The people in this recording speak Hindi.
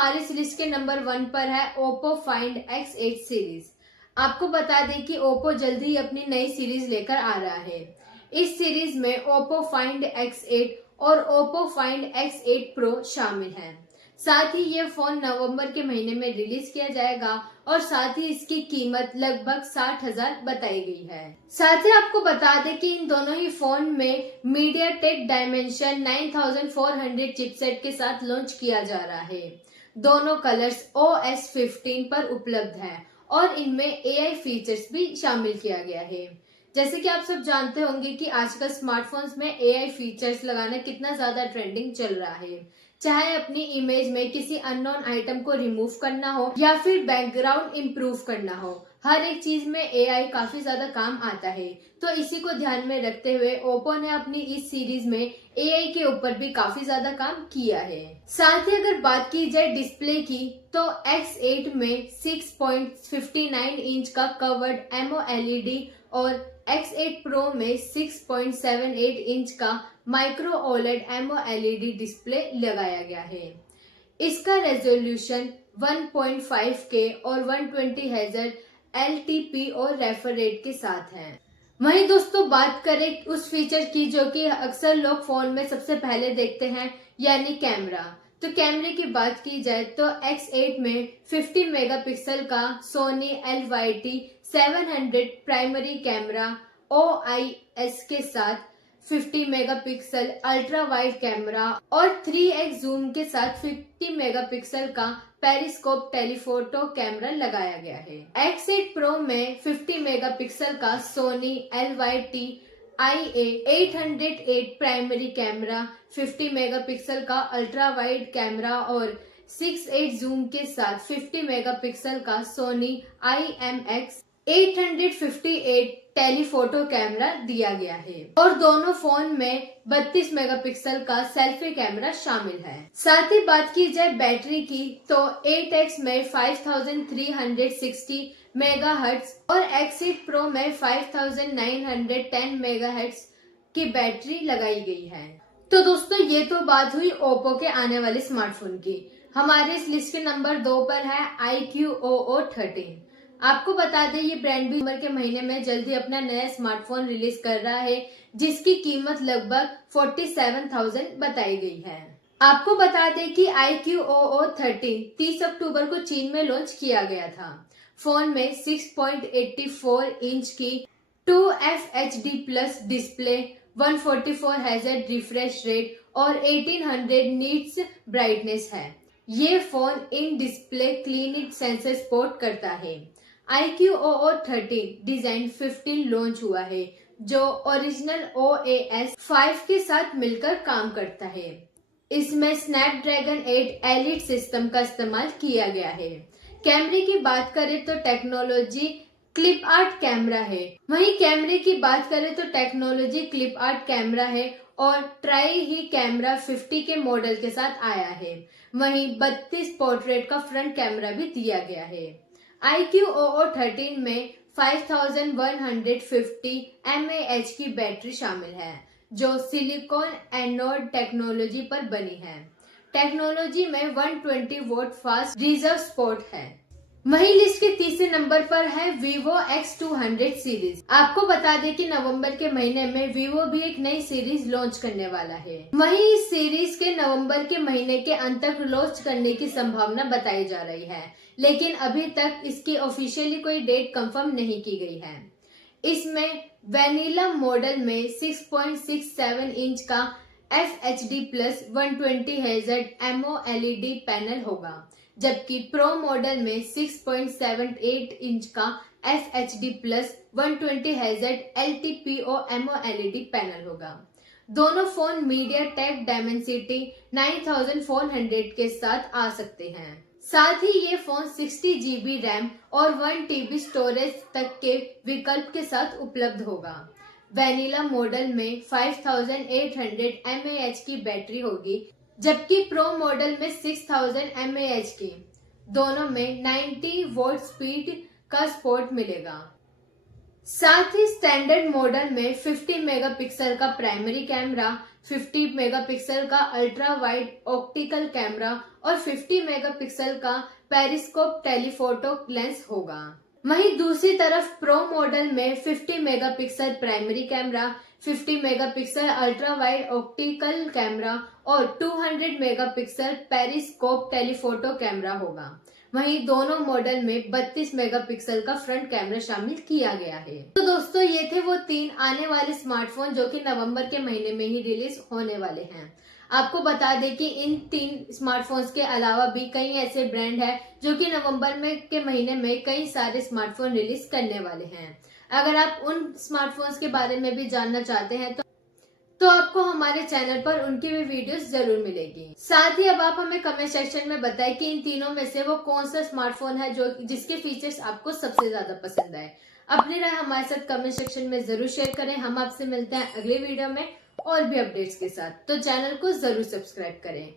हमारे इस लिस्ट के नंबर 1 पर है Oppo Find X8 सीरीज। आपको बता दें कि Oppo जल्दी ही अपनी नई सीरीज लेकर आ रहा है। इस सीरीज में Oppo Find X8 और Oppo Find X8 Pro शामिल हैं। साथ ही ये फोन नवंबर के महीने में रिलीज किया जाएगा और साथ ही इसकी कीमत लगभग 60,000 बताई गई है। साथ ही आपको बता दें कि इन दोनों ही फोन में MediaTek Dimensity 9400 चिपसेट के साथ लॉन्च किया जा रहा है। दोनों कलर्स OS 15 पर उपलब्ध है और इनमें AI फीचर्स भी शामिल किया गया है। जैसे कि आप सब जानते होंगे कि आजकल स्मार्टफोन्स में AI फीचर्स लगाना कितना ज्यादा ट्रेंडिंग चल रहा है। चाहे अपनी इमेज में किसी अननोन आइटम को रिमूव करना हो या फिर बैकग्राउंड इम्प्रूव करना हो, हर एक चीज में AI काफी ज्यादा काम आता है। तो इसी को ध्यान में रखते हुए Oppo ने अपनी इस सीरीज में AI के ऊपर भी काफी ज्यादा काम किया है। साथ ही अगर बात की जाए डिस्प्ले की, तो X8 में 6.59 इंच का कर्व्ड AMOLED और X8 Pro में 6.78 इंच का माइक्रो OLED AMOLED डिस्प्ले लगाया गया है। इसका रेजोल्यूशन 1.5K और 120 Hz LTP और रेफर रेट के साथ है। वहीं दोस्तों बात करें उस फीचर की जो कि अक्सर लोग फोन में सबसे पहले देखते हैं, यानी कैमरा। तो कैमरे की बात की जाए तो X8 में 50 मेगापिक्सल का Sony LYT700 primary camera OIS के साथ 50 मेगापिक्सल अल्ट्रा वाइड कैमरा और 3x जूम के साथ 50 मेगापिक्सल का पेरिस्कोप टेलीफोटो कैमरा लगाया गया है। X8 Pro में 50 मेगापिक्सल का Sony LYT-IA808 primary camera, 50 megapixel का अल्ट्रा वाइड कैमरा और 6x जूम के साथ 50 मेगापिक्सल का Sony IMX858 टेलीफोटो कैमरा दिया गया है और दोनों फोन में 32 मेगापिक्सल का सेल्फी कैमरा शामिल है। साथ ही बात की जाए बैटरी की, तो 8X में 5360 मेगाहर्ट्ज और X8 Pro में 5910 मेगाहर्ट्ज की बैटरी लगाई गई है। तो दोस्तों ये तो बात हुई Oppo के आने वाले स्मार्टफोन की। हमारे इस लिस्ट के नंबर 2 पर है iQOO13। आपको बता दें ये ब्रांड भी नवंबर के महीने में जल्दी अपना नया स्मार्टफोन रिलीज कर रहा है, जिसकी कीमत लगभग 47,000 बताई गई है। आपको बता दें कि iQOO13 30 अक्टूबर को चीन में लॉन्च किया गया था। फोन में 6.84 इंच की 2FHD plus display, 144 Hz refresh rate और 1800 निट्स ब्राइटनेस है। ये phone in display clean sensor support करता है। iQOO13 डिजाइन 15 लॉन्च हुआ है, जो ओरिजिनल OS 5 के साथ मिलकर काम करता है। इसमें स्नैपड्रैगन 8 एलिट सिस्टम का इस्तेमाल किया गया है। कैमरे की बात करें तो टेक्नोलॉजी क्लिप आर्ट कैमरा है। वहीं कैमरे की बात करें तो टेक्नोलॉजी क्लिप आर्ट कैमरा है और ट्राई ही कैमरा 50 के मॉडल के साथ आया है। वहीं 32 पोर्ट्रेट का फ्रंट कैमरा भी दिया गया है। iQOO13 में 5150 mAh की बैटरी शामिल है, जो सिलिकॉन एनोड टेक्नोलॉजी पर बनी है। टेक्नोलॉजी में 120 वोल्ट फास्ट रिजर्व सपोर्ट है। वहीं लिस्ट के तीसरे नंबर पर है Vivo X200 सीरीज। आपको बता दें कि नवंबर के महीने में Vivo भी एक नई सीरीज लॉन्च करने वाला है। वहीं इस सीरीज के नवंबर के महीने के अंत तक लॉन्च करने की संभावना बताई जा रही है, लेकिन अभी तक इसकी ऑफिशियली कोई डेट कंफर्म नहीं की गई है। इसमें वैनिला मॉडल में 6.67 इंच का FHD plus 120 Hz AMOLED panel होगा, जबकि प्रो मॉडल में 6.78 इंच का FHD प्लस 120 Hz LTP और AMOLED पैनल होगा। दोनों फोन MediaTek Dimensity 9400 के साथ आ सकते हैं। साथ ही ये फोन 60GB रैम और 1TB स्टोरेज तक के विकल्प के साथ उपलब्ध होगा। वैनिला मॉडल में 5800 mAh की बैटरी होगी, जबकि प्रो मॉडल में 6000 mAh की। दोनों में 90 वोल्ट स्पीड का सपोर्ट मिलेगा। साथ ही स्टैंडर्ड मॉडल में 50 मेगापिक्सल का प्राइमरी कैमरा, 50 मेगापिक्सल का अल्ट्रा वाइड ऑप्टिकल कैमरा और 50 मेगापिक्सल का पेरिस्कोप टेलीफोटो लेंस होगा। वहीं दूसरी तरफ प्रो मॉडल में 50 megapixel primary camera, 50 megapixel ultra wide optical camera और 200 मेगापिक्सल पेरिस्कोप टेलीफोटो कैमरा होगा। वहीं दोनों मॉडल में 32 मेगापिक्सल का फ्रंट कैमरा शामिल किया गया है। तो दोस्तों, ये थे वो 3 आने वाले स्मार्टफोन जो कि नवंबर के महीने में ही रिलीज होने वाले हैं। आपको बता दें कि इन 3 स्मार्टफोन्स के अलावा भी कई ऐसे ब्रांड हैं जो कि नवंबर में के महीने में कई सारे स्मार्टफोन रिलीज करने वाले हैं। अगर आप उन स्मार्टफोन्स के बारे में भी जानना चाहते हैं तो आपको हमारे चैनल पर उनकी भी वीडियोस जरूर मिलेगी। साथ ही अब आप हमें कमेंट सेक्शन में बताएं कि इन तीनों में से वो कौन सा स्मार्टफोन है जो जिसके फीचर्स आपको सबसे ज्यादा पसंद आए। अपनी राय हमारे साथ कमेंट सेक्शन में जरूर शेयर करें। हम आपसे मिलते हैं अगले वीडियो में और भी अपडेट्स के साथ, तो चैनल को जरूर सब्सक्राइब करें।